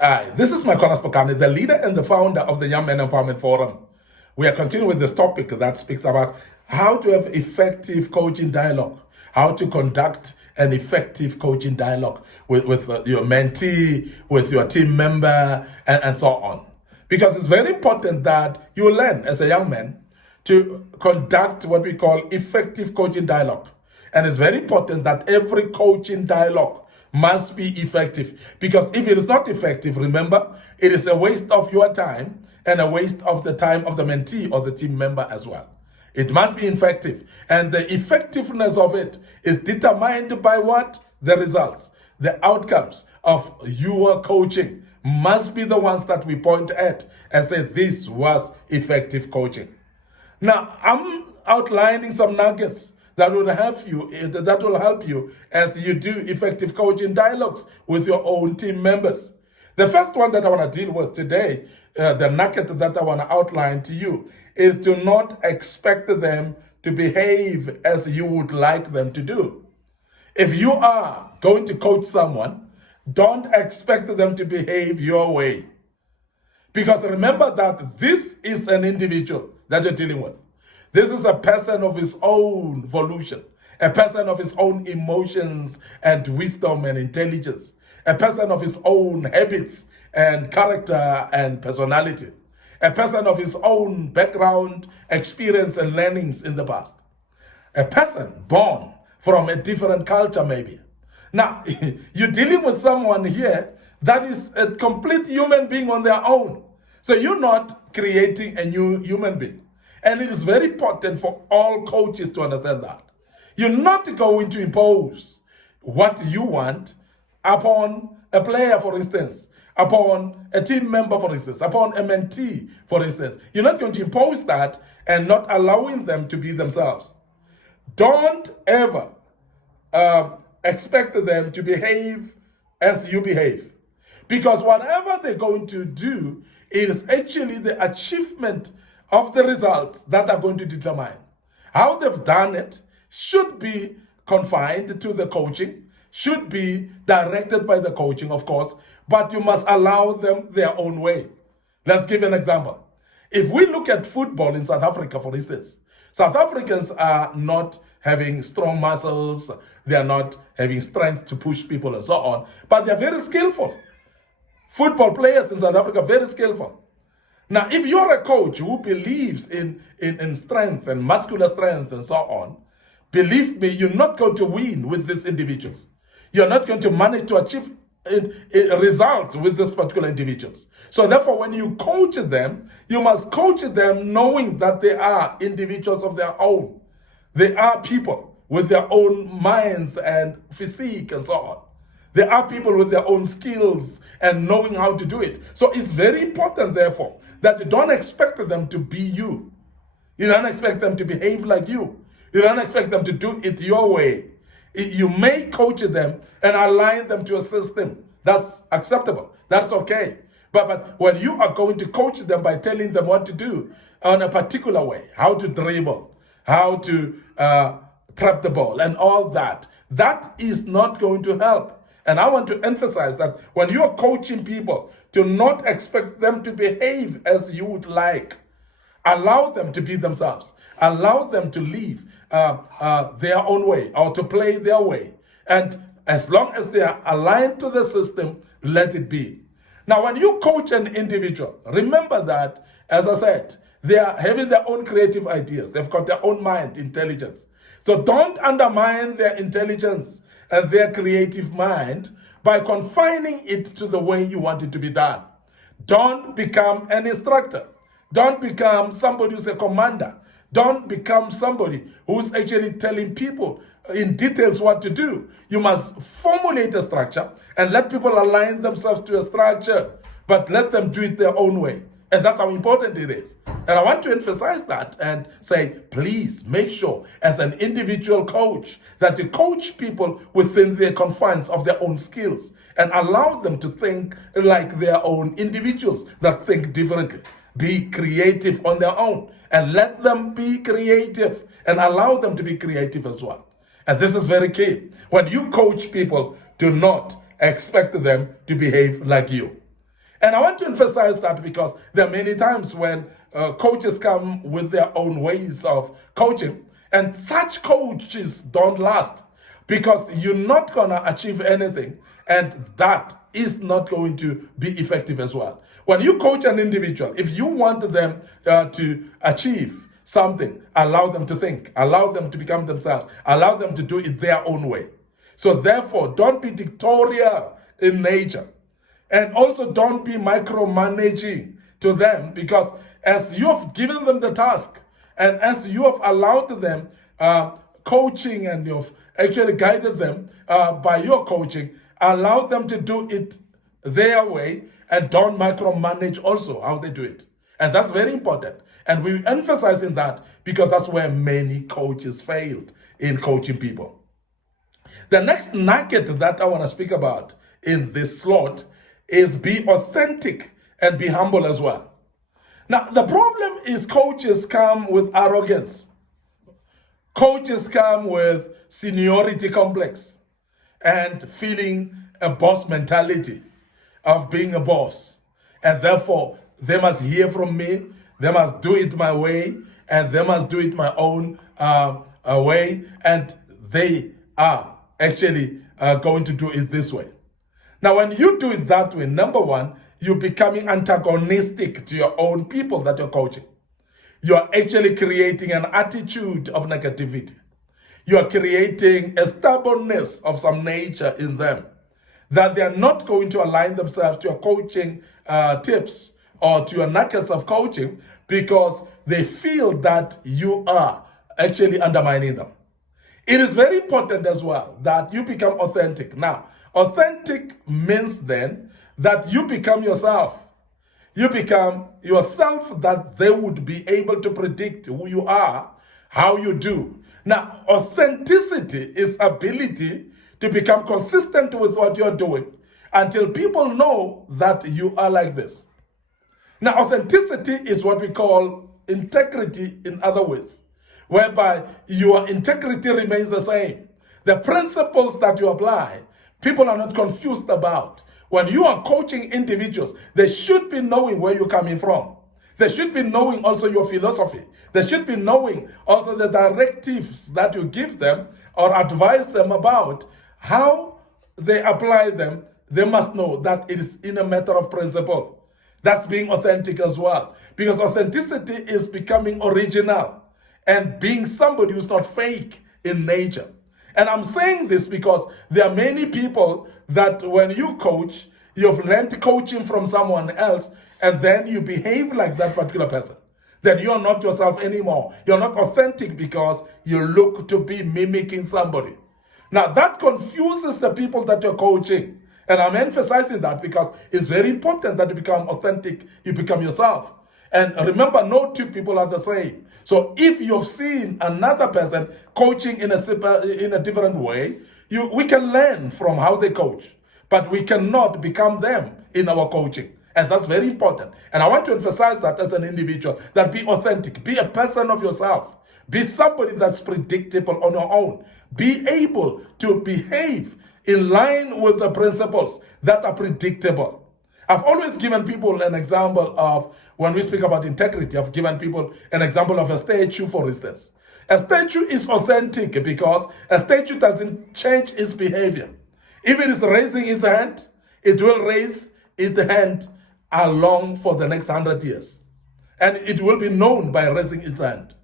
This is Micornus, Phokane, the leader and the founder of the Young Men Empowerment Forum. We are continuing with this topic that speaks about how to have effective coaching dialogue, how to conduct an effective coaching dialogue with your mentee, with your team member, and so on. Because it's very important that you learn as a young man to conduct what we call effective coaching dialogue. And it's very important that every coaching dialogue must be effective, because if it is not effective, remember, it is a waste of your time and a waste of the time of the mentee or the team member as well. It must be effective, and the effectiveness of it is determined by what? The results, the outcomes of your coaching must be the ones that we point at and say this was effective coaching. Now, I'm outlining some nuggets that will help you as you do effective coaching dialogues with your own team members. The first one that I want to deal with today, the nugget that I want to outline to you, is to not expect them to behave as you would like them to do. If you are going to coach someone, don't expect them to behave your way. Because remember that this is an individual that you're dealing with. This is a person of his own volition, a person of his own emotions and wisdom and intelligence, a person of his own habits and character and personality, a person of his own background, experience and learnings in the past, a person born from a different culture maybe. Now, you're dealing with someone here that is a complete human being on their own. So you're not creating a new human being. And it is very important for all coaches to understand that. You're not going to impose what you want upon a player, for instance, upon a team member, for instance, upon a mentee, for instance. You're not going to impose that and not allowing them to be themselves. Don't ever expect them to behave as you behave. Because whatever they're going to do is actually the achievement of the results that are going to determine. How they've done it should be confined to the coaching, should be directed by the coaching, of course, but you must allow them their own way. Let's give an example. If we look at football in South Africa, for instance, South Africans are not having strong muscles, they are not having strength to push people and so on, but they're very skillful. Football players in South Africa are very skillful. Now, if you're a coach who believes in strength and muscular strength and so on, believe me, you're not going to win with these individuals. You're not going to manage to achieve results with these particular individuals. So therefore, when you coach them, you must coach them knowing that they are individuals of their own. They are people with their own minds and physique and so on. They are people with their own skills and knowing how to do it. So it's very important, therefore, that you don't expect them to be you. You don't expect them to behave like you. You don't expect them to do it your way. You may coach them and align them to a system. That's acceptable. That's okay. But when you are going to coach them by telling them what to do on a particular way, how to dribble, how to trap the ball and all that, that is not going to help. And I want to emphasize that when you are coaching people, do not expect them to behave as you would like. Allow them to be themselves. Allow them to live their own way or to play their way. And as long as they are aligned to the system, let it be. Now, when you coach an individual, remember that, as I said, they are having their own creative ideas. They've got their own mind, intelligence. So don't undermine their intelligence and their creative mind by confining it to the way you want it to be done. Don't become an instructor. Don't become somebody who's a commander. Don't become somebody who's actually telling people in details what to do. You must formulate a structure and let people align themselves to a structure, but let them do it their own way. And that's how important it is. And I want to emphasize that and say, please make sure as an individual coach that you coach people within the confines of their own skills and allow them to think like their own individuals that think differently. Be creative on their own and let them be creative and allow them to be creative as well. And this is very key. When you coach people, do not expect them to behave like you. And I want to emphasize that because there are many times when coaches come with their own ways of coaching, and such coaches don't last because you're not going to achieve anything, and that is not going to be effective as well. When you coach an individual, if you want them to achieve something, allow them to think, allow them to become themselves, allow them to do it their own way. So therefore, don't be dictatorial in nature. And also don't be micromanaging to them, because as you have given them the task and as you have allowed them coaching and you've actually guided them by your coaching, allow them to do it their way and don't micromanage also how they do it. And that's very important. And we're emphasizing that because that's where many coaches failed in coaching people. The next nugget that I want to speak about in this slot is be authentic and be humble as well. Now, the problem is coaches come with arrogance. Coaches come with seniority complex and feeling a boss mentality of being a boss. And therefore, they must hear from me, they must do it my way, and they must do it my own way, and they are actually going to do it this way. Now, when you do it that way, number one, you're becoming antagonistic to your own people that you're coaching. You're actually creating an attitude of negativity. You're creating a stubbornness of some nature in them, that they're not going to align themselves to your coaching tips or to your nuggets of coaching because they feel that you are actually undermining them. It is very important as well that you become authentic. Now, authentic means then that you become yourself. You become yourself that they would be able to predict who you are, how you do. Now, authenticity is ability to become consistent with what you're doing until people know that you are like this. Now, authenticity is what we call integrity in other words, whereby your integrity remains the same. The principles that you apply, people are not confused about. When you are coaching individuals, they should be knowing where you're coming from. They should be knowing also your philosophy. They should be knowing also the directives that you give them or advise them about how they apply them. They must know that it is in a matter of principle. That's being authentic as well. Because authenticity is becoming original and being somebody who's not fake in nature. And I'm saying this because there are many people that when you coach, you've learned coaching from someone else, and then you behave like that particular person. Then you're not yourself anymore. You're not authentic because you look to be mimicking somebody. Now that confuses the people that you're coaching. And I'm emphasizing that because it's very important that you become authentic, you become yourself. And remember, no two people are the same. So if you've seen another person coaching in a different way, we can learn from how they coach, but we cannot become them in our coaching. And that's very important. And I want to emphasize that as an individual, that be authentic, be a person of yourself, be somebody that's predictable on your own, be able to behave in line with the principles that are predictable. I've always given people an example of, when we speak about integrity, I've given people an example of a statue, for instance. A statue is authentic because a statue doesn't change its behavior. If it is raising its hand, it will raise its hand along for the next 100 years. And it will be known by raising its hand.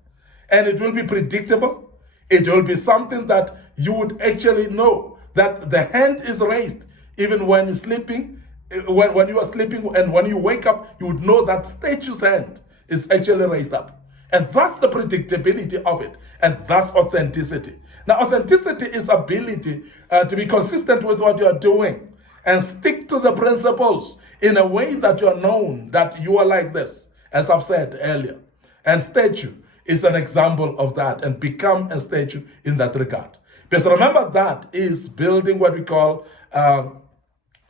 And it will be predictable. It will be something that you would actually know that the hand is raised even when you're sleeping. When you are sleeping and when you wake up, you would know that statue's hand is actually raised up. And that's the predictability of it. And that's authenticity. Now, authenticity is ability to be consistent with what you are doing and stick to the principles in a way that you are known that you are like this, as I've said earlier. And statue is an example of that, and become a statue in that regard. Because remember, that is building what we call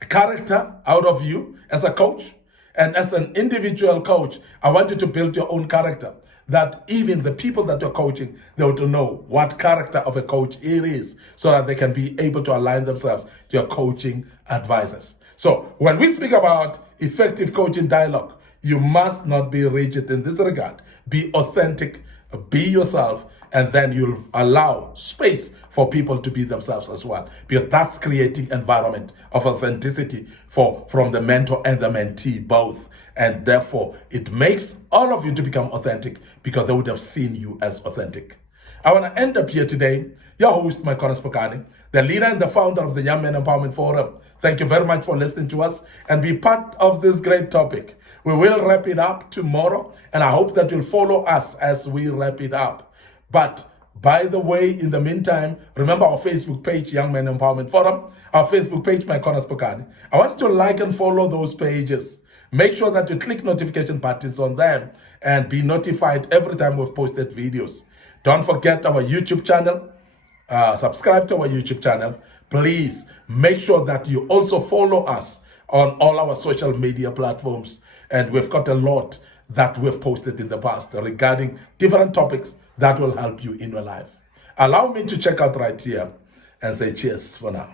character out of you as a coach. And as an individual coach, I want you to build your own character, that even the people that you're coaching, they want to know what character of a coach it is, so that they can be able to align themselves to your coaching advisors. So when we speak about effective coaching dialogue, you must not be rigid in this regard. Be authentic, be yourself, and then you'll allow space for people to be themselves as well. Because that's creating environment of authenticity from the mentor and the mentee both. And therefore, it makes all of you to become authentic because they would have seen you as authentic. I want to end up here today. Your host, Micornus, Phokane, the leader and the founder of the Young Men Empowerment Forum. Thank you very much for listening to us and be part of this great topic. We will wrap it up tomorrow, and I hope that you'll follow us as we wrap it up. But by the way, in the meantime, remember our Facebook page, Young Men Empowerment Forum, our Facebook page, Micornus, Phokane. I want you to like and follow those pages. Make sure that you click notification buttons on them and be notified every time we've posted videos. Don't forget our YouTube channel. Subscribe to our YouTube channel. Please make sure that you also follow us on all our social media platforms. And we've got a lot that we've posted in the past regarding different topics that will help you in your life. Allow me to check out right here and say cheers for now.